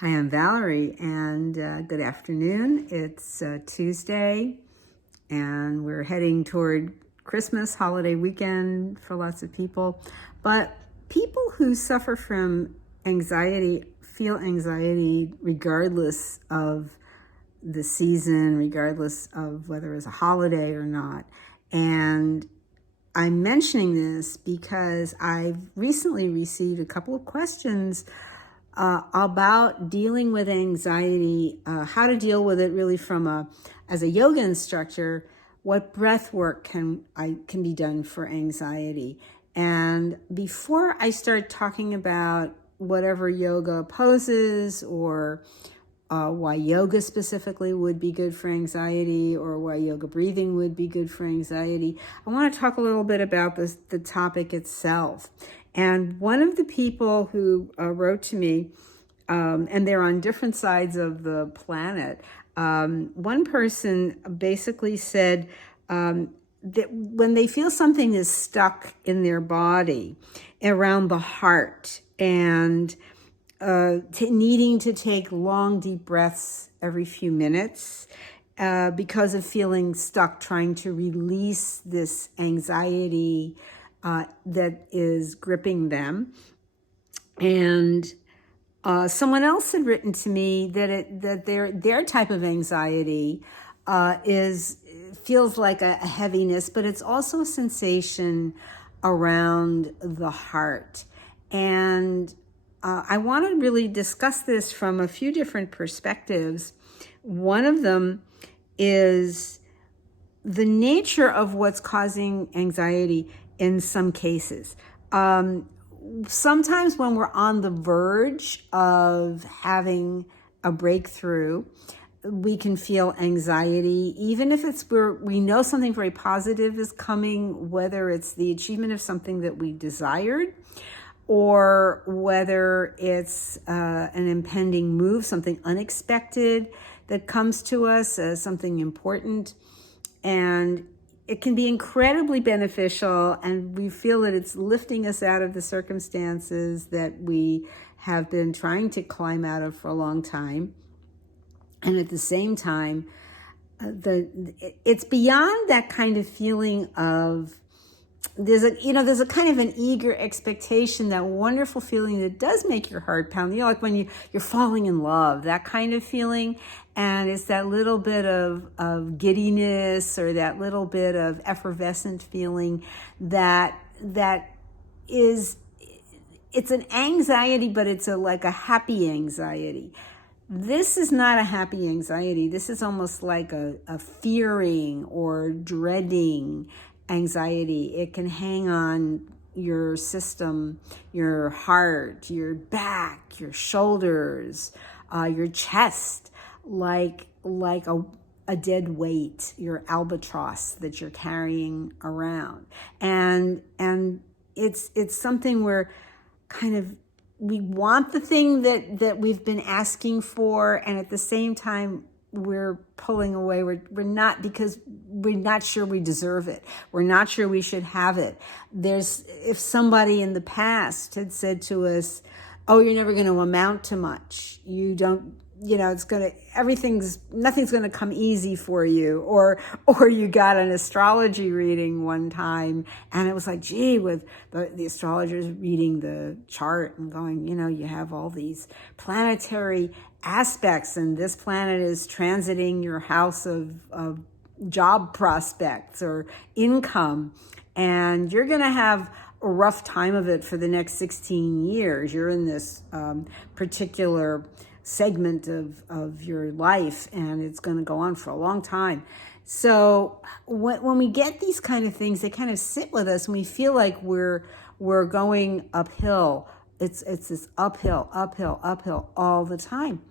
Hi, I'm Valerie, and good afternoon. It's Tuesday, and we're heading toward Christmas holiday weekend for lots of people. But people who suffer from anxiety feel anxiety regardless of the season, regardless of whether it's a holiday or not. And I'm mentioning this because I've recently received a couple of questions about dealing with anxiety, how to deal with it really as a yoga instructor, what breath work can be done for anxiety. And before I start talking about whatever yoga poses or why yoga specifically would be good for anxiety or why yoga breathing would be good for anxiety, I want to talk a little bit about the topic itself. And one of the people who wrote to me, and they're on different sides of the planet, one person basically said that when they feel something is stuck in their body around the heart and needing to take long, deep breaths every few minutes because of feeling stuck, trying to release this anxiety that is gripping them. And someone else had written to me that their type of anxiety feels like a heaviness, but it's also a sensation around the heart. And I want to really discuss this from a few different perspectives. One of them is the nature of what's causing anxiety in some cases. Sometimes when we're on the verge of having a breakthrough, we can feel anxiety, even if we know something very positive is coming, whether it's the achievement of something that we desired, or whether it's an impending move, something unexpected that comes to us as something important. And it can be incredibly beneficial, and we feel that it's lifting us out of the circumstances that we have been trying to climb out of for a long time. And at the same time, it's beyond that kind of feeling of there's a kind of an eager expectation, that wonderful feeling that does make your heart pound, like when you're falling in love, that kind of feeling. And it's that little bit of giddiness or that little bit of effervescent feeling that is, it's an anxiety, but it's like a happy anxiety. This is not a happy anxiety. This is almost like a fearing or dreading anxiety. It can hang on your system, your heart, your back, your shoulders, your chest, like a dead weight, your albatross that you're carrying around. And it's something where kind of we want the thing that we've been asking for, and at the same time we're pulling away. We're not, because we're not sure we deserve it. We're not sure we should have it. If somebody in the past had said to us, "Oh, you're never going to amount to much. You don't, nothing's going to come easy for you," or you got an astrology reading one time and it was like, gee, with the astrologers reading the chart and going, you have all these planetary aspects, and this planet is transiting your house of job prospects or income, and you're going to have a rough time of it for the next 16 years. You're in this particular segment of your life, and it's going to go on for a long time. So when we get these kind of things, they kind of sit with us, and we feel like we're going uphill. It's this uphill all the time.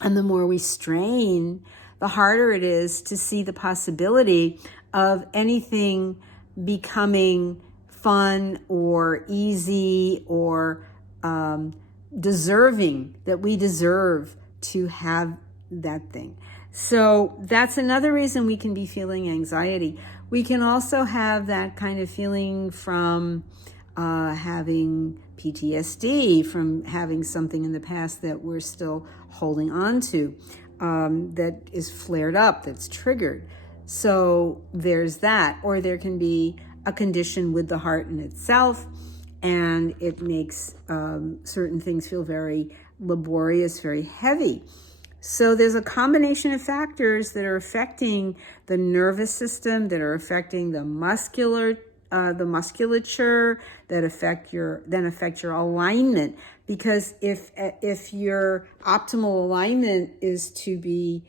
And the more we strain, the harder it is to see the possibility of anything becoming fun or easy or deserving, that we deserve to have that thing. So that's another reason we can be feeling anxiety. We can also have that kind of feeling from having PTSD from having something in the past that we're still holding on to, that is flared up, that's triggered. So there's that. Or there can be a condition with the heart in itself, and it makes certain things feel very laborious, very heavy. So there's a combination of factors that are affecting the nervous system, that are affecting the musculature, that affect your alignment. Because if your optimal alignment is to be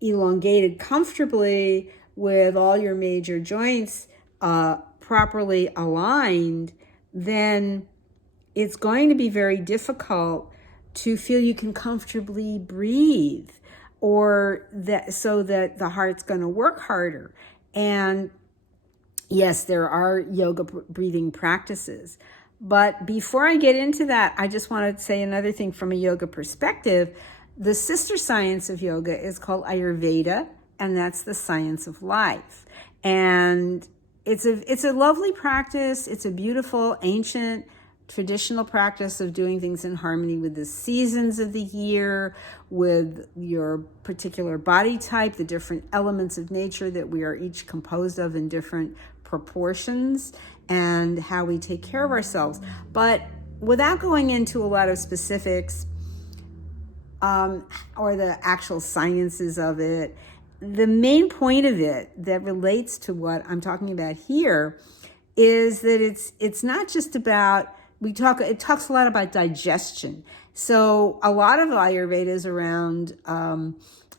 elongated comfortably with all your major joints properly aligned, then it's going to be very difficult to feel you can comfortably breathe, or that so that the heart's going to work harder. And yes, there are yoga breathing practices. But before I get into that, I just want to say another thing from a yoga perspective. The sister science of yoga is called Ayurveda, and that's the science of life. And it's a lovely practice. It's a beautiful, ancient, traditional practice of doing things in harmony with the seasons of the year, with your particular body type, the different elements of nature that we are each composed of in different proportions, and how we take care of ourselves. But without going into a lot of specifics or the actual sciences of it, the main point of it that relates to what I'm talking about here is that it's not just about, it talks a lot about digestion. So a lot of Ayurveda is around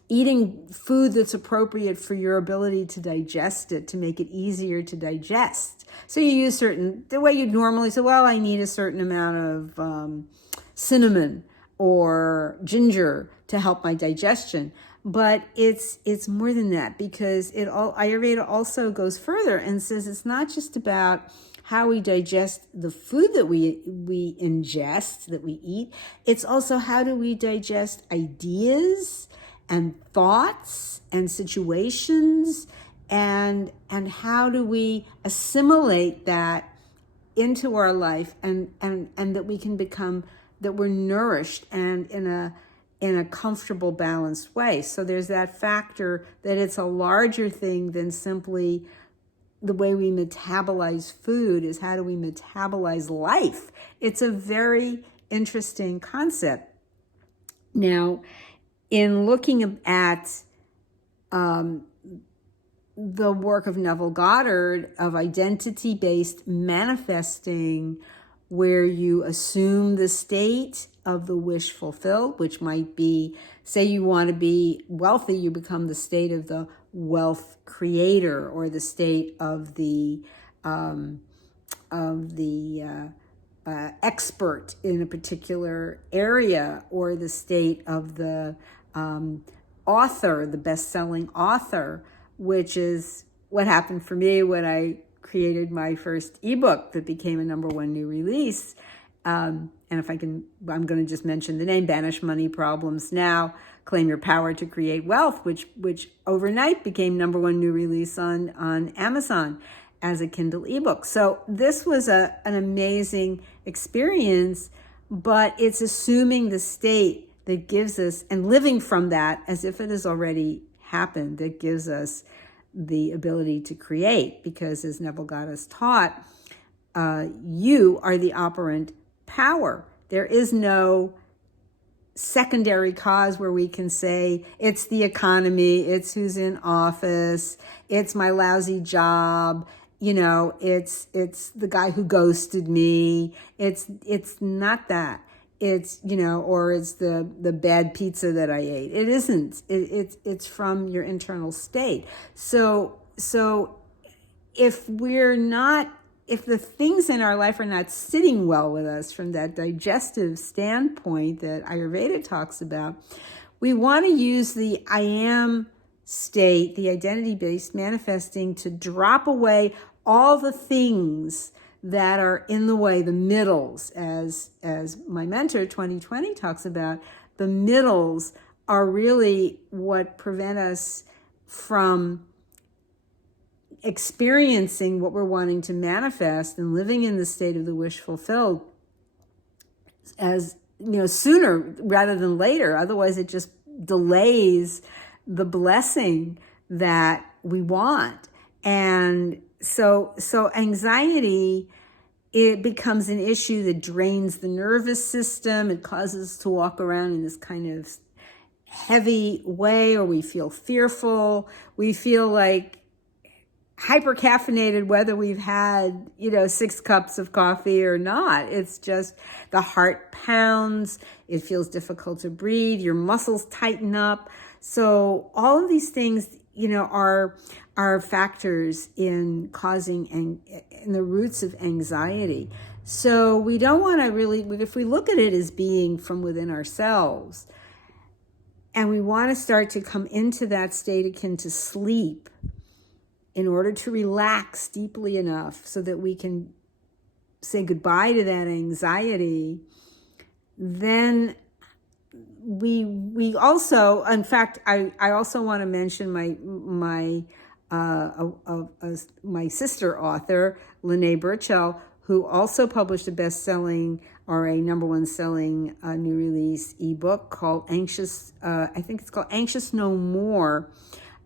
eating food that's appropriate for your ability to digest it, to make it easier to digest. So you use the way you'd normally say, well, I need a certain amount of cinnamon or ginger to help my digestion. But it's more than that, because Ayurveda also goes further and says it's not just about how we digest the food that we ingest, that we eat. It's also how do we digest ideas and thoughts and situations, and how do we assimilate that into our life, and that we can become, that we're nourished and in a comfortable, balanced way. So there's that factor that it's a larger thing than simply the way we metabolize food. Is how do we metabolize life? It's a very interesting concept. Now, in looking at the work of Neville Goddard of identity-based manifesting, where you assume the state of the wish fulfilled, which might be, say you want to be wealthy, you become the state of the wealth creator, or the state of the expert in a particular area, or the state of the author, the best-selling author, which is what happened for me when I created my first ebook that became a #1 new release. And if I'm going to just mention the name, Banish Money Problems Now, Claim Your Power to Create Wealth, which overnight became #1 new release on Amazon as a Kindle ebook. So this was an amazing experience, but it's assuming the state that gives us, and living from that as if it has already happened, that gives us the ability to create. Because as Neville Goddard has taught, you are the operant power. There is no secondary cause where we can say it's the economy, it's who's in office, it's my lousy job, it's the guy who ghosted me. It's not that. It's, or it's the bad pizza that I ate. It isn't. It's from your internal state. So if the things in our life are not sitting well with us from that digestive standpoint that Ayurveda talks about, we want to use the I am state, the identity-based manifesting, to drop away all the things that are in the way, the middles, as my mentor 2020 talks about. The middles are really what prevent us from experiencing what we're wanting to manifest and living in the state of the wish fulfilled as, sooner rather than later. Otherwise, it just delays the blessing that we want. And so anxiety, it becomes an issue that drains the nervous system. It causes us to walk around in this kind of heavy way, or we feel fearful. We feel like hyper caffeinated, whether we've had, 6 cups of coffee or not. It's just the heart pounds. It feels difficult to breathe. Your muscles tighten up. So all of these things, are factors in causing in the roots of anxiety. So we don't want to really, if we look at it as being from within ourselves, and we want to start to come into that state akin to sleep in order to relax deeply enough so that we can say goodbye to that anxiety, then we also, in fact, I also want to mention my sister author, Lene Burchell, who also published a best-selling or a number 1 selling new release ebook called Anxious, I think it's called Anxious No More.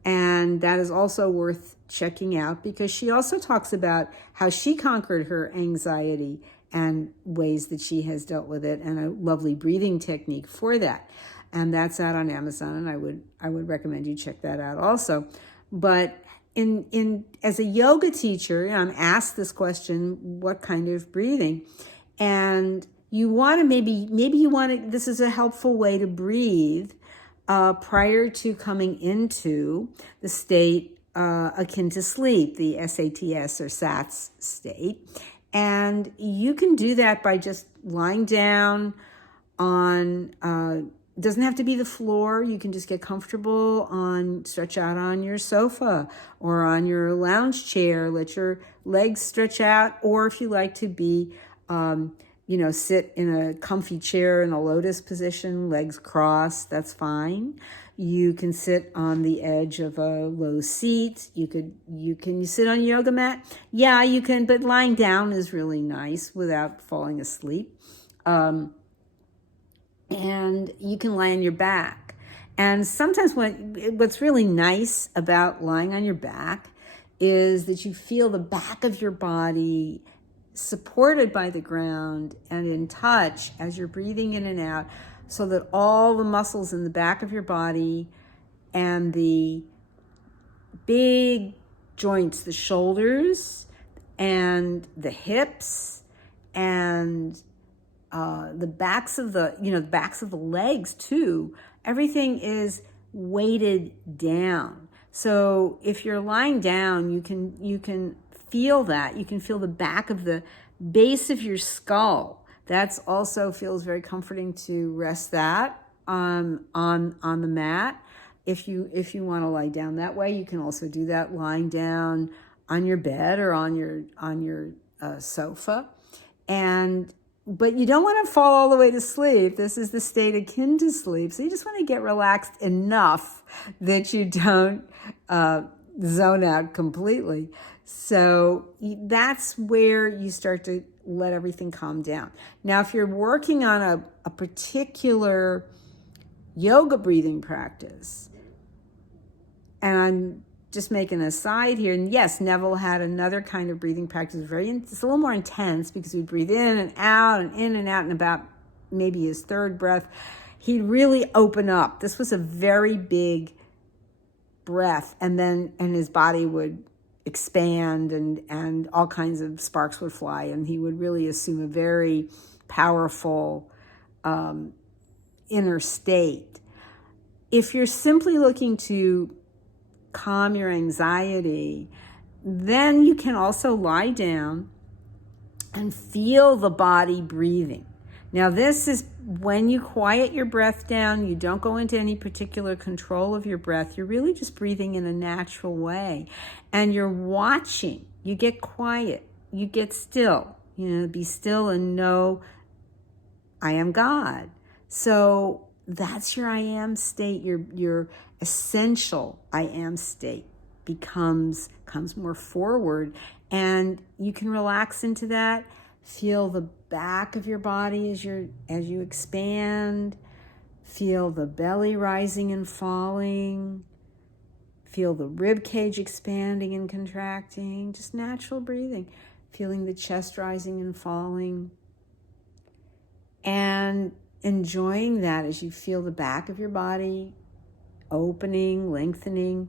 And that is also worth checking out because she also talks about how she conquered her anxiety and ways that she has dealt with it, and a lovely breathing technique for that. And that's out on Amazon, and I would recommend you check that out also. But in as a yoga teacher, I'm asked this question: what kind of breathing? And you want to maybe you want to. This is a helpful way to breathe prior to coming into the state akin to sleep, the SATS or SATS state. And you can do that by just lying down on, doesn't have to be the floor. You can just get comfortable stretch out on your sofa or on your lounge chair. Let your legs stretch out. Or if you like to be, sit in a comfy chair in a lotus position, legs crossed, that's fine. You can sit on the edge of a low seat. You can sit on a yoga mat? Yeah, you can, but lying down is really nice without falling asleep. And you can lie on your back. And sometimes what's really nice about lying on your back is that you feel the back of your body supported by the ground and in touch as you're breathing in and out, so that all the muscles in the back of your body and the big joints, the shoulders and the hips and the backs of the legs too, everything is weighted down. So if you're lying down, you can feel that. You can feel the back of the base of your skull. That's also feels very comforting to rest that on the mat. If you want to lie down that way, you can also do that lying down on your bed or on your sofa. But you don't want to fall all the way to sleep. This is the state akin to sleep. So you just want to get relaxed enough that you don't zone out completely. So that's where you start to let everything calm down. Now, if you're working on a particular yoga breathing practice, and I'm just making an aside here, and yes, Neville had another kind of breathing practice, it's a little more intense because we breathe in and out, and about maybe his third breath, he'd really open up. This was a very big breath, and his body would expand and all kinds of sparks would fly, and he would really assume a very powerful inner state. If you're simply looking to calm your anxiety, then you can also lie down and feel the body breathing. Now, this is when you quiet your breath down. You don't go into any particular control of your breath. You're really just breathing in a natural way. And you're watching. You get quiet. You get still. Be still and know, I am God. So that's your I am state, your essential I am state. comes more forward, and you can relax into that. Feel the back of your body as you expand. Feel the belly rising and falling. Feel the rib cage expanding and contracting. Just natural breathing. Feeling the chest rising and falling. And enjoying that as you feel the back of your body opening, lengthening,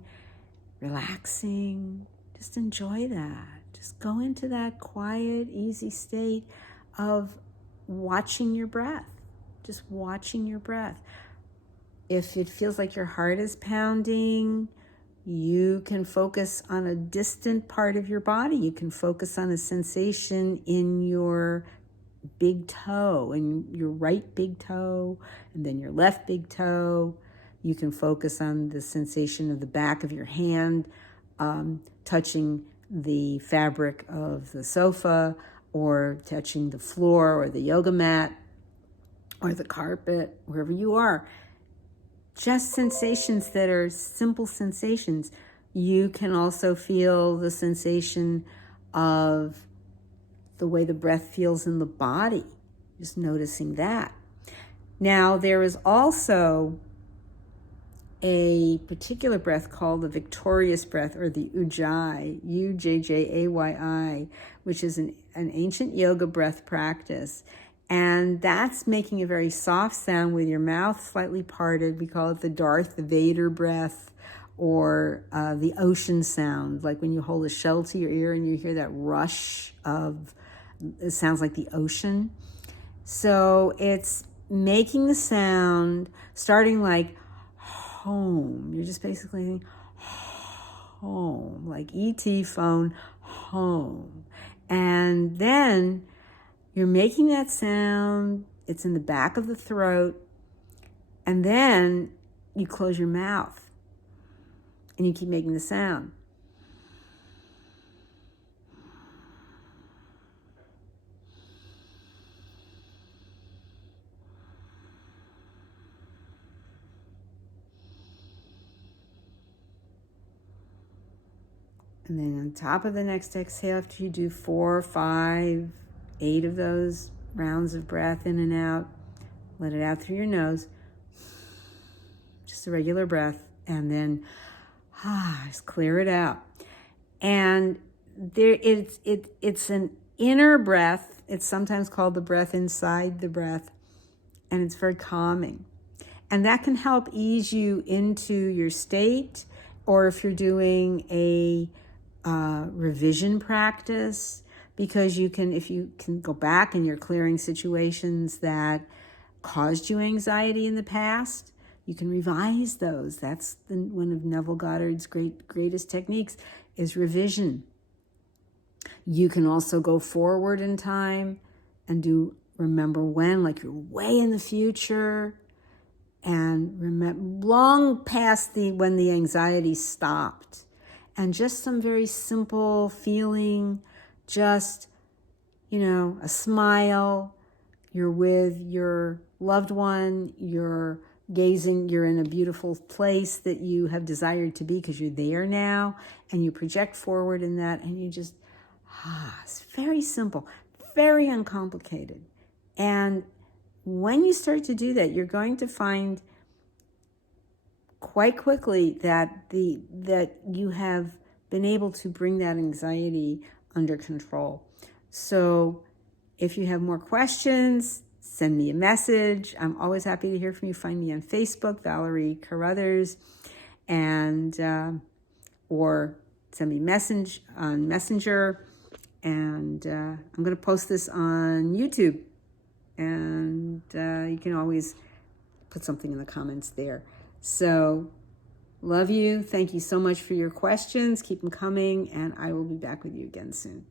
relaxing. Just enjoy that. Just go into that quiet, easy state of watching your breath. Just watching your breath. If it feels like your heart is pounding, you can focus on a distant part of your body. You can focus on a sensation in your big toe, in your right big toe, and then your left big toe. You can focus on the sensation of the back of your hand touching the fabric of the sofa, or touching the floor or the yoga mat or the carpet, wherever you are. Just sensations that are simple sensations. You can also feel the sensation of the way the breath feels in the body, just noticing that. Now, there is also a particular breath called the victorious breath, or the Ujjayi, Ujjayi, which is an ancient yoga breath practice. And that's making a very soft sound with your mouth slightly parted. We call it the Darth Vader breath, or the ocean sound, like when you hold a shell to your ear and you hear that rush of, it sounds like the ocean. So it's making the sound starting like home. You're just basically saying home, like ET phone, home. And then you're making that sound. It's in the back of the throat. And then you close your mouth and you keep making the sound. And then on top of the next exhale, after you do 4, 5, 8 of those rounds of breath in and out, let it out through your nose. Just a regular breath. And then just clear it out. And it's an inner breath. It's sometimes called the breath inside the breath. And it's very calming. And that can help ease you into your state. Or if you're doing a revision practice, because if you can go back and you're clearing situations that caused you anxiety in the past, you can revise those. That's one of Neville Goddard's greatest techniques, is revision. You can also go forward in time and do remember when, like you're way in the future, and remember long past when the anxiety stopped. And just some very simple feeling, just, a smile. You're with your loved one, you're in a beautiful place that you have desired to be because you're there now, and you project forward in that, and you just, it's very simple, very uncomplicated. And when you start to do that, you're going to find quite quickly that you have been able to bring that anxiety under control. So if you have more questions, send me a message. I'm always happy to hear from you. Find me on Facebook, Valerie Carruthers, and or send me message on Messenger. And I'm going to post this on YouTube, and you can always put something in the comments there. So, love you. Thank you so much for your questions. Keep them coming, and I will be back with you again soon.